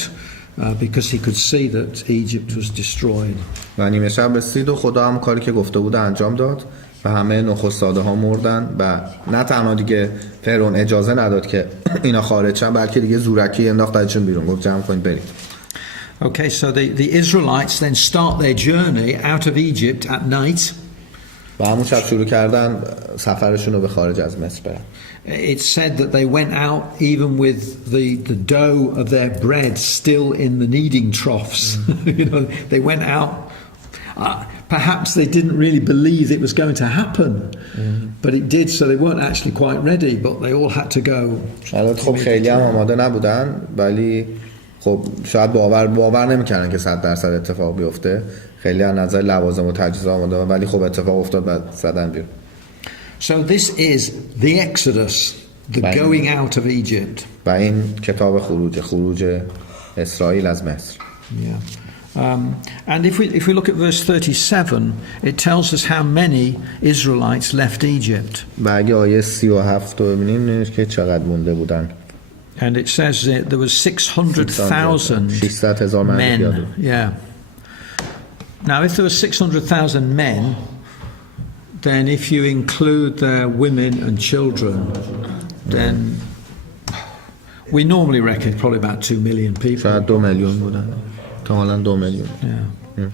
because he could see that Egypt was destroyed. و نیمه شب رسید و خدا هم کاری که گفته بود انجام داد و همه نخستزاده ها مردن و نه تنها دیگه فرعون اجازه نداد که اینا خارج شن، بلکه دیگه زورکی انداخت ازشون بیرون، گفت جمع کنید برید. Okay, so the Israelites then start their journey out of Egypt at night. و همون شب شروع کردن سفرشون رو به خارج از مصر برن. It's said that they went out even with the dough of their bread still in the kneading troughs. You know, they went out. Perhaps they didn't really believe it was going to happen, but it did. So they weren't actually quite ready, but they all had to go. شاید خب خیلی هم آماده نبودن، ولی خب شاید باور نمی‌کردن که 100% اتفاق بیفته. خیلی از نظر لوازم و تجهیزات آماده، ولی خب اتفاق افتاد و زدن بیرون. So this is the Exodus, the going out of Egypt. و این کتاب خروج اسرائیل از مصر. Yeah. And if we look at verse 37, it tells us how many Israelites left Egypt. و اگه آیه 37 رو ببینیم که چقدر مونده بودن. And it says that there was 600,000 men. Yeah. Now, if there were 600,000 men, then if you include their women and children, then we normally reckon probably about 2 million people. شاید 2 میلیون بودن. تا حالا 2 میلیون. Yeah.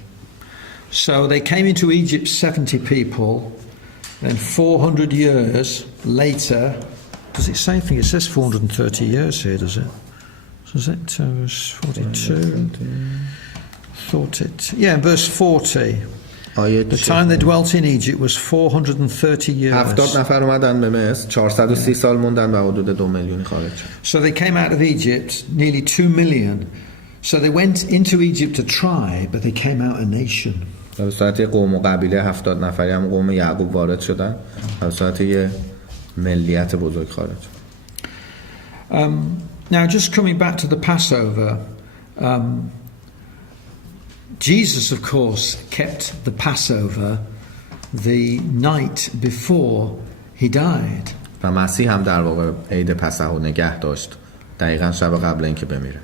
So they came into Egypt 70 people. Then 400 years later, does it say anything? It says 430 years here, does it? Does it? 42. Thought it. Yeah, verse 40. The time they dwelt in Egypt was 430 years. 70 نفر اومدن به مصر، 430 سال موندن و حدود 2 میلیون خارج شدن. So they came out of Egypt, nearly 2 million. So they went into Egypt to try, but they came out a nation. به صورت قوم و قبیله 70 نفری هم قوم یعقوب وارد شدن، به صورت یه ملیت بزرگ خارج. Now just coming back to the Passover, Jesus of course kept the Passover the night before he died. و مسیح هم در واقع عید پسح رو نگه داشت دقیقاً شب قبل اینکه بمیره.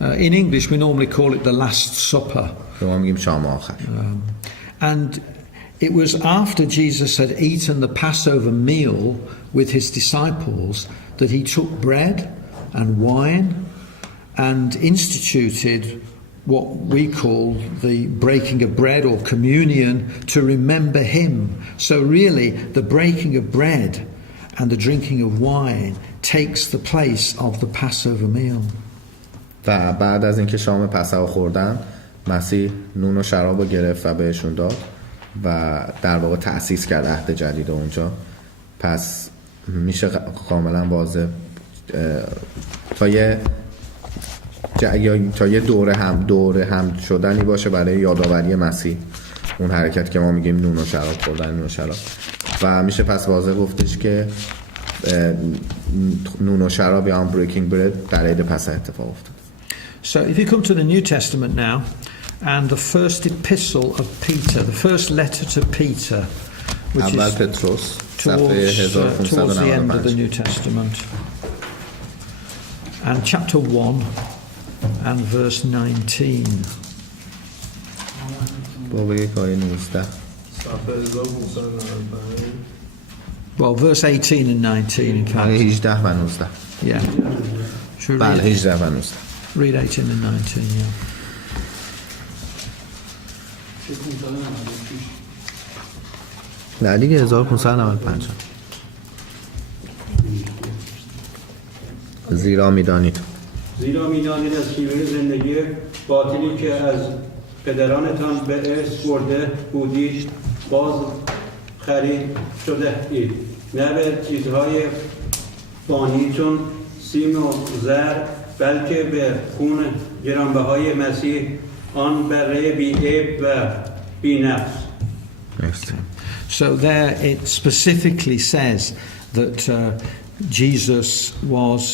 In English we normally call it the Last Supper. ما میگیم شام آخر. And it was after Jesus had eaten the Passover meal with his disciples that he took bread and wine and instituted what we call the breaking of bread or communion to remember him. So really the breaking of bread and the drinking of wine takes the place of the Passover meal. و بعد از اینکه شام پسح خوردن، مسیح نون و شراب رو گرفت و بهشون داد و در واقع تأسیس کرد عهد جدید اونجا. پس میشه کاملا واضح تا یه دوره هم شدنی باشه برای یادآوری مسیح، اون حرکت که ما میگیم نون و شراب خوردن، نون و شراب. و میشه پس واضح گفتش که نون و شراب یا breaking bread در عید پسح اتفاق افتاد. So if you come to the New Testament now, and the first epistle of Peter, the first letter to Peter, which اول is پتروس towards the end of the New Testament, and chapter 1 and verse 19. باب 1 آیه 19. صفحه 1595. Well, verse 18 and 19, in fact. 18 و 19. Yeah. Should we بله read, 18 و 19. read 18 and 19, yeah. نه دیگه 1595. زیرا میدانید از شیوه زندگی باطلی که از پدرانتان به ارث برده بودید باز خرید شده اید، نه به چیزهای فانیتون سیم و زر، بلکه به خون گرانبهای مسیح، آن بره بی عیب و بی نقص. مرسی. So there it specifically says that Jesus was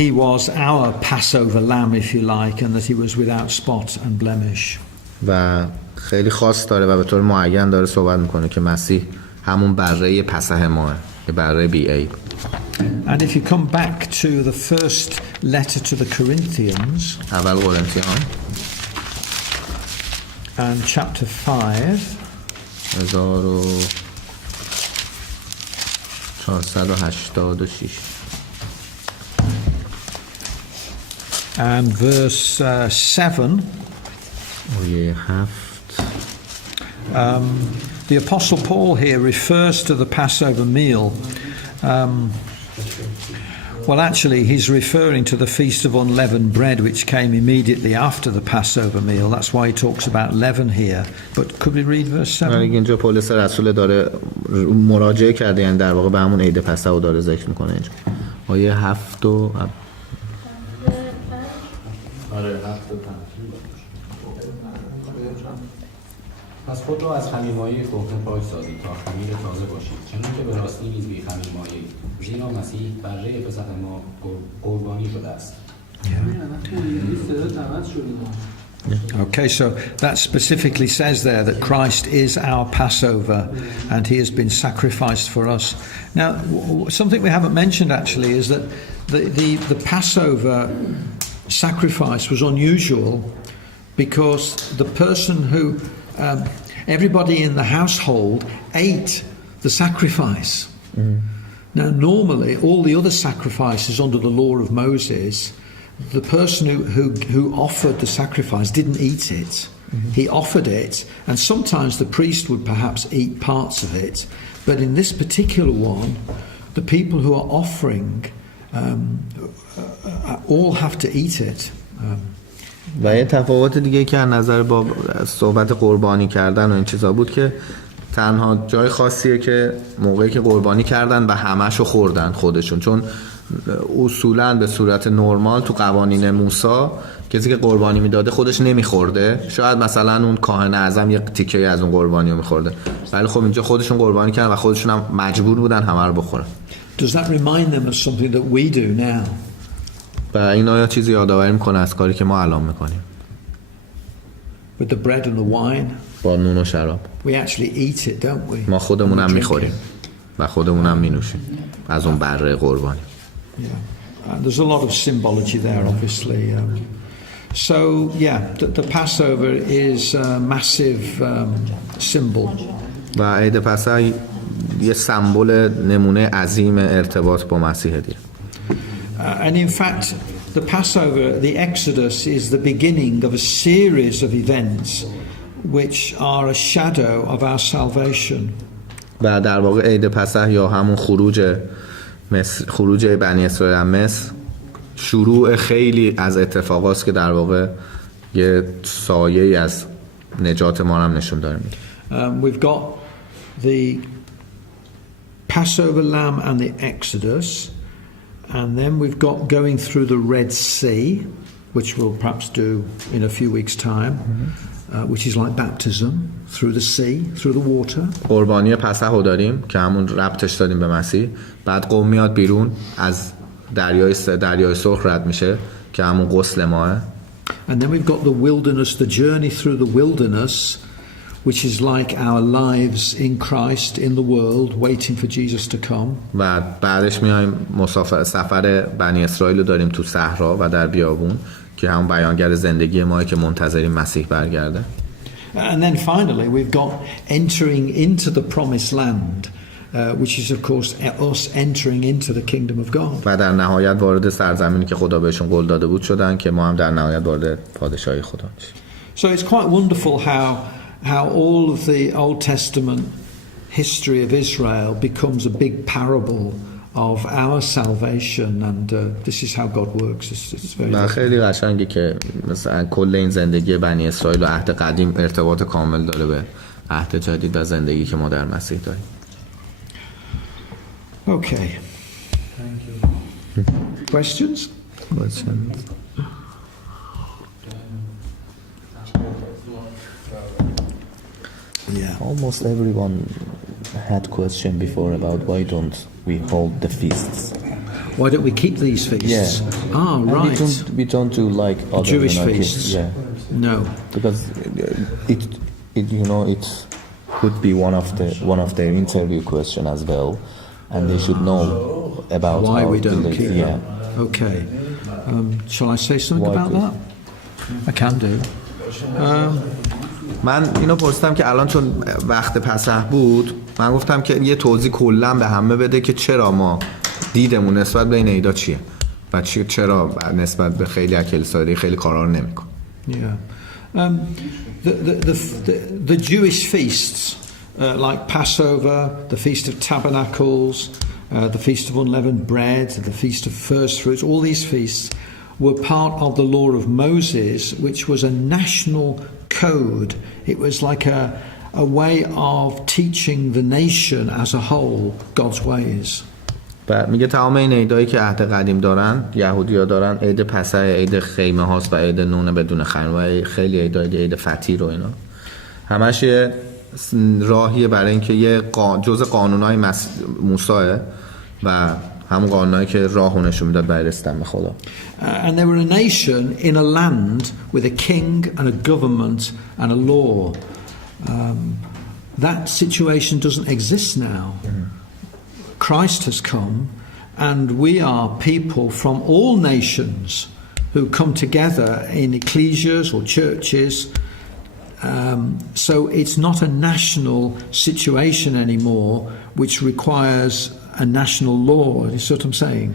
he was our Passover lamb, if you like, and that he was without spot and blemish. و خیلی خاص داره و به طور معین داره صحبت میکنه که مسیح همون بره پسح ماه، که بره بی عیب. And if you come back to the first letter to the Corinthians, اول قرنتیان and chapter 5, 1486 and verse 7, آیه 7. the Apostle Paul here refers to the Passover meal. Well, actually, he's referring to the Feast of Unleavened Bread, which came immediately after the Passover meal. That's why he talks about leaven here. But could we read verse 7? اینجا پولس رسول داره مراجعه کرده، یعنی در واقع به همون عید پسح رو داره ذکر میکنه اینجا. آیه 7 و پس خود را از خمیرمایه کهنه پاک سازید تا خمیر تازه باشید، چنان که به راستی نیز بی خمیرمایه، زیرا مسیح بره پسح ما قربانی شده است. Okay, so that specifically says there that Christ is our Passover and he has been sacrificed for us. Now, something we haven't mentioned actually is that the Passover sacrifice was unusual because the person who everybody in the household ate the sacrifice. Now, normally, all the other sacrifices under the law of Moses, the person who offered the sacrifice didn't eat it. He offered it, and sometimes the priest would perhaps eat parts of it. But in this particular one, the people who are offering all have to eat it. و یه تفاوت دیگه که از نظر با صحبت قربانی کردن و این چیزا بود که تنها جای خاصیه که موقعی که قربانی کردن و همه‌شو خوردن خودشون، چون اصولاً به صورت نرمال تو قوانین موسی کسی که قربانی میداده خودش نمیخورده، شاید مثلا اون کاهن اعظم یک تیکه از اون قربانی رو میخورده، ولی خب اینجا خودشون قربانی کردن و خودشون هم مجبور بودن همه رو بخورن. Does that remind them of something that we do now? و این آیا چیزی یادآوری میکنه از کاری که ما الان میکنیم With the bread and the wine, با نون و شراب؟ we actually eat it, don't we? ما خودمون هم میخوریم و خودمون هم مینوشیم از اون بره قربانی. Yeah, there's a lot of symbology there, obviously. So, yeah, the Passover is a massive symbol. و عید پسح یه سمبل نمونه عظیم ارتباط با مسیح دیگه. And in fact, the Passover, the Exodus, is the beginning of a series of events which are a shadow of our salvation. و در واقع عید پسح یا همون خروج بنی اسرائیل از مصر شروع خیلی از اتفاقاست که در واقع یه سایه‌ای از نجات ما هم نشون داره. We've got the Passover lamb and the Exodus, and then we've got going through the Red Sea, which we'll perhaps do in a few weeks' time, which is like baptism through the sea, through the water. قربانی پسح رو داریم که همون ربطش دادیم به مسیح. بعد قوم میاد بیرون از دریای سرخ رد میشه که همون غسل ماه. And then we've got the wilderness, the journey through the wilderness, which is like our lives in Christ in the world, waiting for Jesus to come. و بعدش میایم سفر بنی اسرائیل رو داریم تو صحرا و در بیابون که همون بیانگر زندگی ماه که منتظریم مسیح برگرده. And then finally, we've got entering into the promised land, which is of course us entering into the kingdom of God. و در نهایت وارد سرزمینی که خدا بهشون قول داده بود شدن که ما هم در نهایت وارد پادشاهی خدا میشیم. So it's quite wonderful how all of the Old Testament history of Israel becomes a big parable of our salvation, and this is how God works. It's very خیلی قشنگه که مثلا کل این زندگی بنی اسرائیل و عهد قدیم ارتباط کامل داره به عهد جدید و زندگی که ما در مسیح داریم. Okay. Thank you. Questions? Yeah. Almost everyone had question before about why don't we hold the feasts. Why don't we keep these feasts? Yeah. Ah, And right. we don't do like other Jewish monarchies. feasts. Yeah. No. Because it you know it could be one of their interview question as well, and they should know about Why our we don't belief. keep them. Okay. Shall I say something about that? I can do. من اینو پرسیدم که الان چون وقت پسح بود من گفتم که یه توضیح کلا به همه بده که چرا ما دیدمون نسبت به این عیدا چیه و چرا نسبت به خیلی از کلیساهای خیلی کارا رو نمی‌کنه. Yeah. The Jewish feasts like Passover, the Feast of Tabernacles, the Feast of Unleavened Bread, the Feast of First Fruits, all these feasts were part of the law of Moses, which was a national code. It was like a way of teaching the nation as a whole God's ways. و میگه تمام این عیدایی که عهد قدیم دارن یهودی‌ها دارن، عید پسح، عید خیمه هاست و عید نون بدون خمیر و خیلی عیدای عید فطیر و اینا، همش یه راهیه برای اینکه یه جزء قانونای موسی و همون قانونایی که راهو نشون میداد برای رسیدن به خدا. And they were a nation in a land with a king and a government and a law. That situation doesn't exist now. Christ has come, and we are people from all nations who come together in ecclesias or churches. So it's not a national situation anymore, which requires a national law. You see what I'm saying?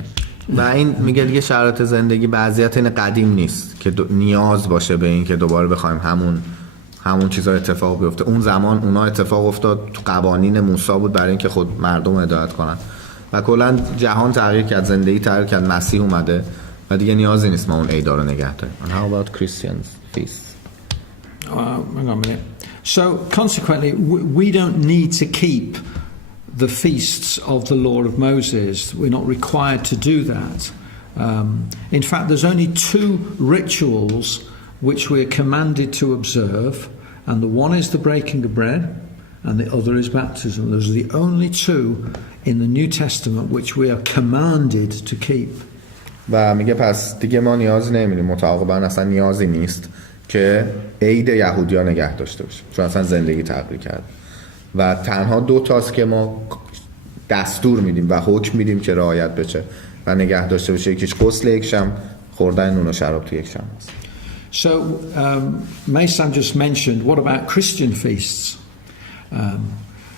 و این میگه دیگه شرایط زندگی بعضیت این قدیم نیست که نیاز باشه به این که دوباره بخوایم همون چیزا اتفاق بیفته. اون زمان اونا اتفاق افتاد، تو قوانین موسی بود برای اینکه خود مردم هدایت کنن و کلا جهان تغییر کرد، زندگی تغییر کرد، مسیح اومده و دیگه نیازی نیست ما اون عیدا رو نگه داریم. How about Christians feasts? Hang on a minute. So consequently, we don't need to keep the feasts of the law of Moses. We're not required to do that. In fact, there's only two rituals which we're commanded to observe, and the one is the breaking of bread and the other is baptism. Those are the only two in the New Testament which we are commanded to keep. و میگه پس دیگه ما نیازی نمیدیم، متعاقبا اصلا نیازی نیست که عید یهودی‌ها نگه داشته باشیم چون اصلا زندگی تغییر کرد و تنها دو تاست که ما دستور میدیم و حکم میدیم که رعایت بشه و نگه داشته بشه. یکیش غسل، یکشم خوردن نون و شراب تو یک شب است. So Mason just mentioned, what about Christian feasts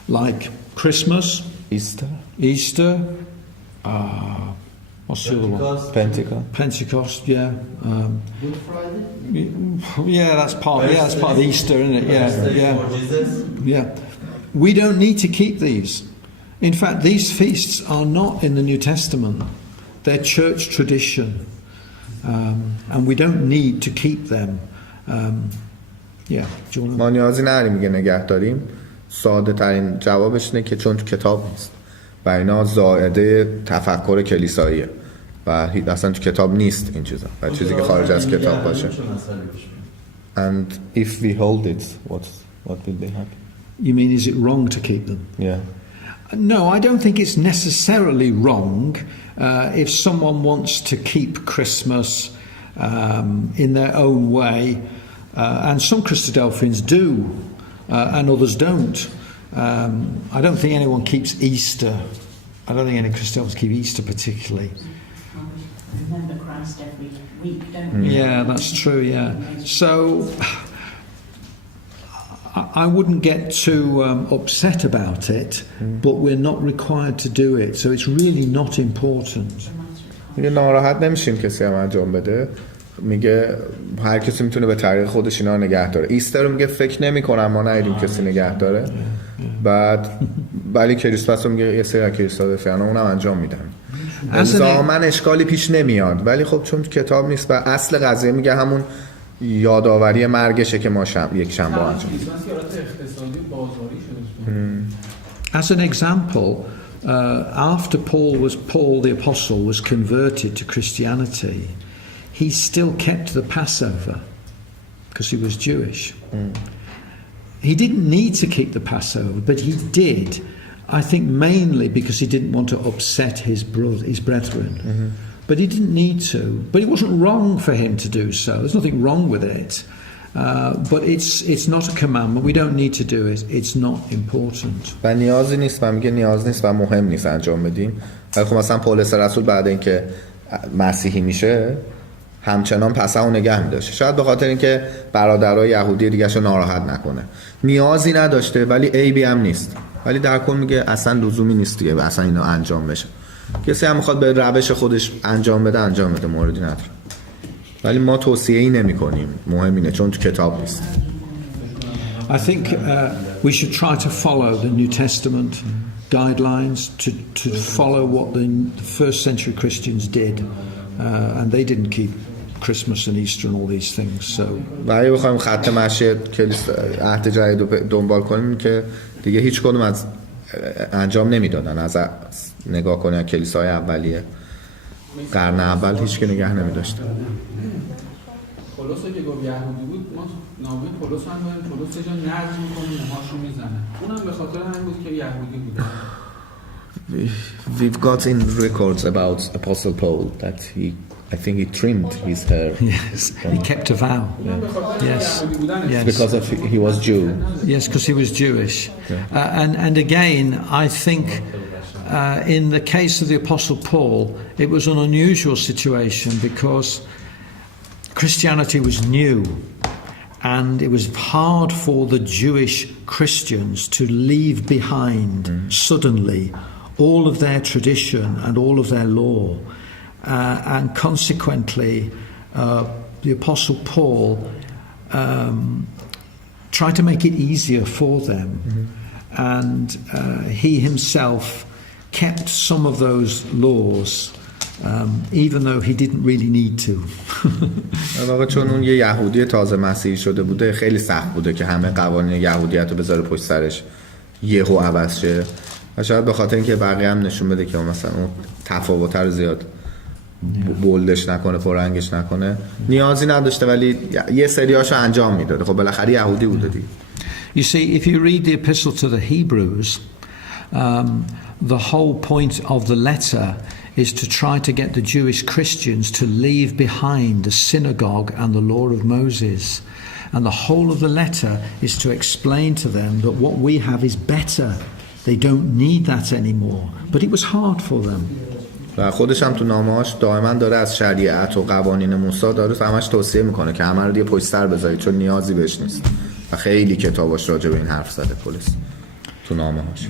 like Christmas, Easter, what's the other one? Pentecost, yeah. Good Friday? Yeah, that's part of Easter, isn't it? Yeah. We don't need to keep these. In fact, these feasts are not in the New Testament. They're church tradition. And we don't need to keep them. ما نیازی نداریم میگه نگه داریم. ساده ترین جوابش اینه که چون تو کتاب نیست و اینا زائده تفکر کلیساییه و اصلا تو کتاب نیست این چیزا و چیزی که خارج از کتاب باشه. And if we hold it, what will they happen? You mean is it wrong to keep them? Yeah. No, I don't think it's necessarily wrong if someone wants to keep Christmas in their own way, and some Christadelphians do, and others don't. I don't think anyone keeps Easter. I don't think any Christadelphians keep Easter particularly. Remember Christ every week, don't we? Yeah, that's true, yeah. So I wouldn't get too upset about it, but we're not required to do it, so it's really not important. میگه ناراحت نمیشیم کسی هم انجام بده. میگه هر کسی میتونه به طریق خودش اینا نگه داره. ایستر رو میگه فکر نمی‌کنم ما ندیدیم کسی نگه داره. بعد ولی کریسمس رو میگه یه سری کریستا فعلا اونم انجام میدن. من اشکالی پیش نمیاد، ولی خب چون کتاب نیست و اصل قضیه میگه همون یادآوری مرگشه که ما یک شنبه انجام میدیم. As an example, after Paul the Apostle was converted to Christianity, he still kept the Passover because he was Jewish. He didn't need to keep the Passover, but he did, I think mainly because he didn't want to upset his brethren. But he didn't need to. But it wasn't wrong for him to do so. There's nothing wrong with it. But it's not a commandment. We don't need to do it. It's not important. و نیازی نیست و میگه نیاز نیست و مهم نیست انجام بدیم. ولی خب مثلا پولس رسول بعد اینکه مسیحی میشه همچنان پسه‌و نگه می‌داشت. شاید به خاطر اینکه برادرای یهودی دیگه‌شو ناراحت نکنه. نیازی نداشته ولی عیبی هم نیست. ولی در کل میگه اصلا لزومی نیست دیگه اصلا اینا انجام بشه. کسی هم میخواد به روش خودش انجام بده موردی نداره. ولی ما توصیه‌ای نمی‌کنیم. مهم اینه چون تو کتاب نیست. I think we should try to follow the New Testament guidelines to follow what the first century Christians did, and they didn't keep Christmas and Easter and all these things. So ولی بخوایم خط مشی عهد جدید رو دنبال کنیم که دیگه هیچ کدوم از انجام نمیدادن. از نگاه کنیم کلیسای اولیه قرن اول هیچ که نگه نمی‌داشت. پولس که گفت یهودی بود، ما نامه پولس هم داریم، پولس جا نظم می‌کنه موهاشو میزنه. اونم به خاطر همین بود که یهودی بوده. We've got in records about Apostle Paul that I think he trimmed his hair. Yes, he kept a vow. Yes, yes. Because he was Jew. Yes, because he was Jewish. And again, I think in the case of the Apostle Paul, it was an unusual situation because Christianity was new, and it was hard for the Jewish Christians to leave behind suddenly all of their tradition and all of their law, and consequently the Apostle Paul tried to make it easier for them, and he himself kept some of those laws, even though he didn't really need to. واقعا چون اون یه یهودی تازه مسیحی شده بوده خیلی سخت بوده که همه قوانین یهودیت رو بذاره پشت سرش یهو عوض شه و شاید به خاطر اینکه بقیه هم نشون بده که مثلا اون تفاوت رو زیاد بولدش نکنه پررنگش نکنه نیازی نداشته ولی یه سریاشو انجام میداده. خب بالاخره یهودی بوده دیگه. You see, if you read the epistle to the Hebrews, the whole point of the letter is to try to get the Jewish Christians to leave behind the synagogue and the law of Moses. And the whole of the letter is to explain to them that what we have is better. They don't need that anymore. But it was hard for them. و خودش هم تو نامه‌هاش دائما داره از شریعت و قوانین موسی داره همش توصیه میکنه که همه رو دیگه پشت سر بذارید چون نیازی بهش نیست. و خیلی کتاباش راجع به این حرف زده پولس تو نامه‌هاش.